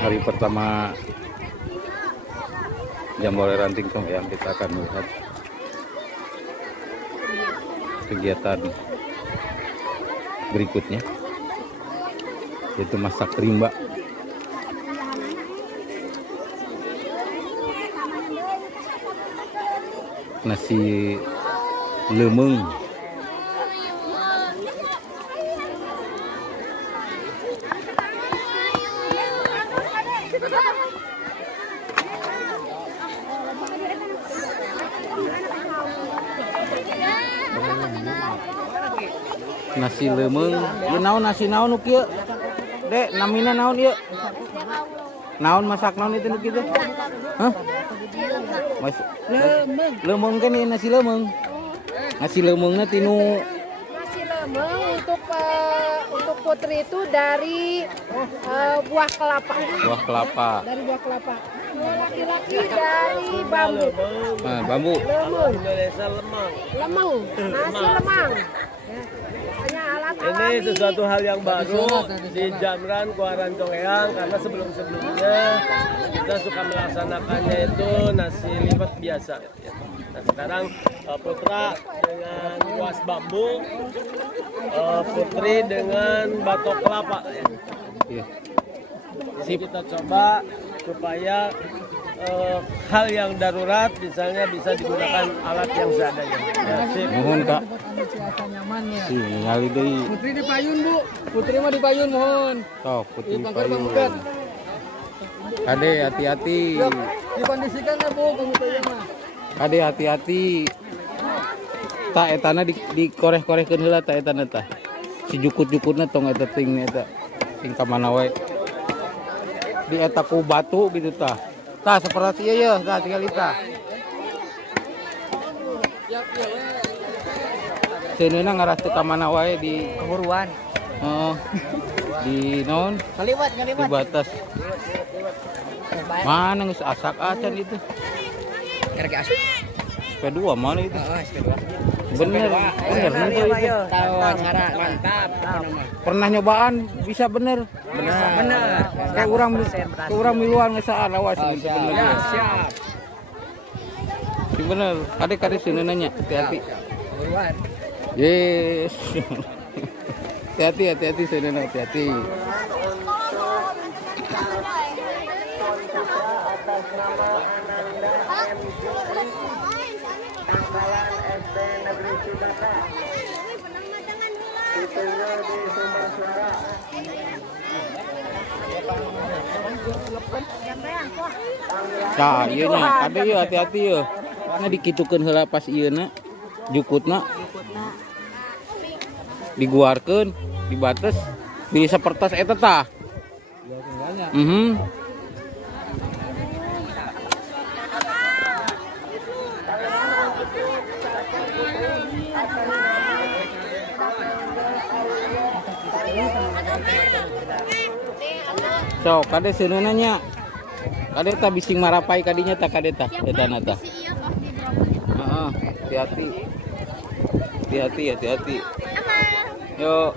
Hari pertama Jambore Ranting Songeyang, kita akan melihat kegiatan berikutnya, yaitu masak rimba. Nasi lemeng. Nasi lemeng, ieu naon nasi naon nu kieu? Dek, namina naon ieu? Naon masak naon itu nu kitu? Hah? Lemeng. Lemeng kan ieu nasi lemeng. Nasi lemengna tinu Nasi lemeng untuk putri itu dari buah kelapa. buah kelapa. Dari buah kelapa. Laki-laki dari bambu. Nah, bambu. Lemeng. Indonesia lemang. Lemeng. Nasi lemang. Ya. Hanya alat Ini alami. sesuatu hal yang baru di Jamran Kuaran Songeyang, karena sebelum-sebelumnya kita suka melaksanakannya itu nasi liwet biasa. Ya. Nah sekarang putra dengan kuas bambu, putri dengan batok kelapa. Ya. Iya. Jadi kita coba supaya hal yang darurat misalnya bisa digunakan alat yang seadanya. Ya, sip. Mohon Kak. Nyamannya. Ningali deui. Putri di payun, Bu. Putri mah di payun, mohon. Sok putih Bangker payung. bangker. Kade hati-hati. Dikondisikan ya, Bu, pemutihnya mah. Kade hati-hati. Tak etana dikoreh-korehkeun heula tak etana tah. Si jukut-jukutna tong eta ting eta. Ting ka mana we. Di eta ku batu gitu tah. Tah seperti ieu ya, tah tinggal tah. Seuneuna ngaras teu ka mana wae di Buruan. di naon? Ngaliwat. Di batas. Mana geus asak acan itu. Kerja asup. P2 mana itu? SP2. Bener itu. Tahun ngaran. Mantap. Pernah nyobaan bisa bener. Bener. Kayak urang miluan ngesaan awas gitu bener. Siap. Si bener. Kade seuneuna nya hati-hati. Buruan. Yes. Hati-hati seuneuna hati-hati. Nah, ieu nya kade ieu hati-hati ieu. Nah dikitukeun heula pas ieuna jukutna. Diguarkeun, dibates, di sapertos eta tah. So, kade seuneuna nya. Kade tah bising marapai kadinya tah kade tah etana tah. Heeh, hati-hati. Hati-hati. Yuk.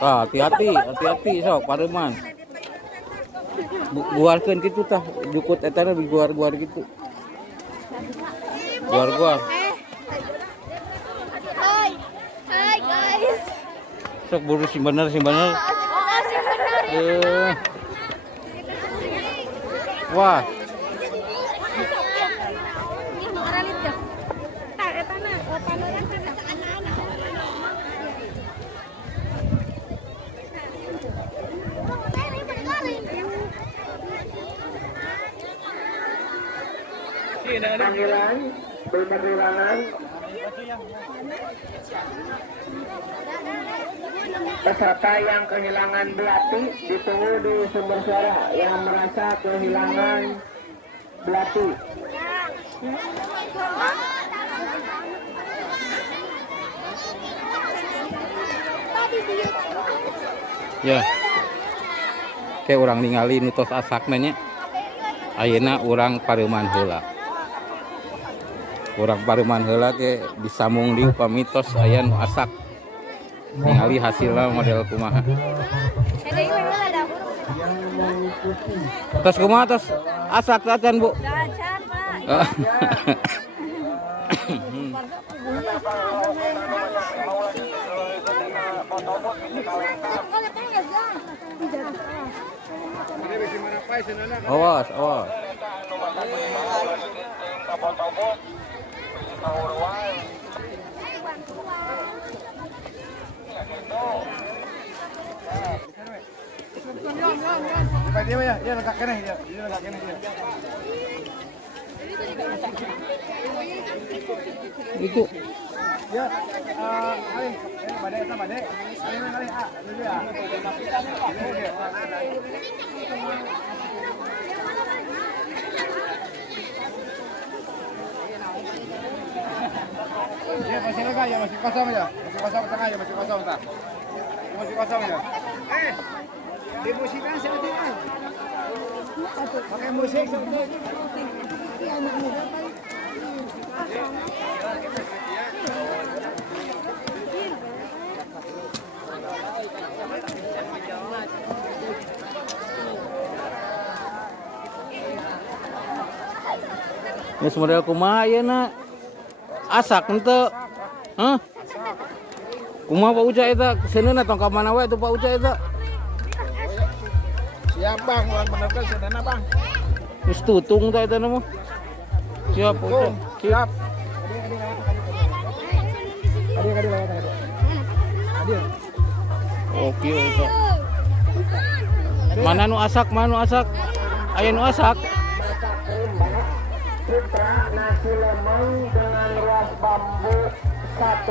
Ah, hati-hati sok pareman. Guarkeun kitu tah, jukut eta diguar-guar gitu. Guar-guar. Hai guys. Sok buru si bener. Wah. Panggilan berkecurangan peserta yang kehilangan belati ditunggu di sumber suara yang merasa kehilangan belati. Ya. Kayak orang ningali nutos asakna nya. Ayeuna urang pareuman heula. Kurang pareman heula ge disambung di pamitos aya nu asak. Ningali hasilna model kumaha. Tos kumaha tos asak acan Bu? Acan, Pak. Awas, awas. Itu Ya, Ali, badai sama badai. Ali, dulu ya. Ya, masih lega ya, masih kosong ya. Masih kosong tengah ya, masih kosong tak. Masih kosong ya. Dimusikkan sedikit. Pakai musik sedikit. geus model kumaha ayeuna? Asak henteu. Hah? Kumaha Pak Uca eta? Seuneuna tong ka mana wae tuh Pak Uca eta? Siap bang, ulang benerkan sedana bang. Geus tutung tah eta mah. Siap Pak Uca. Siap. Kadi lewat tadi. Hadir. Oke eta. Mana nu asak? Mana nu asak? Aya nu asak. Putra nasi lemeng dengan ruas bambu 1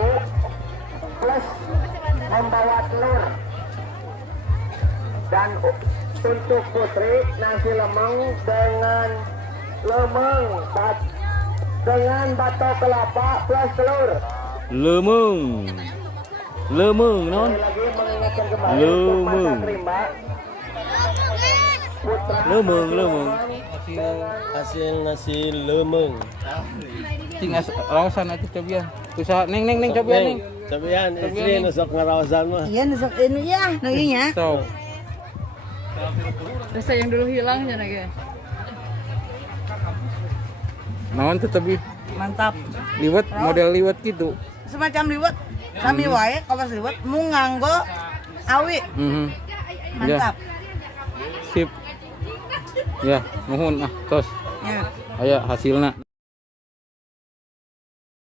plus membawa telur. Dan untuk putri nasi lemeng dengan dengan batok kelapa plus telur. Lemeng. Lemeng non. Lagi mengingatkan kembali untuk Lemeng. masak rimba. Putra Lemeng. Hasil nasi lemeng. Cing raosan atuh cobian. Kusaha neng cobian neng. Cobian istri nu sok ngaraosan mah. Iya, nusuk ini ya, nu ieu nya. So. Rasa yang dulu hilang ya naga. Naon teh tebi? Mantap. Liwet model liwet gitu. Semacam liwet. Sami wae kawas liwet mu nganggo awi. Ya, Mantap. sip. Ya, nuhun tos. Ya. Aya hasilna.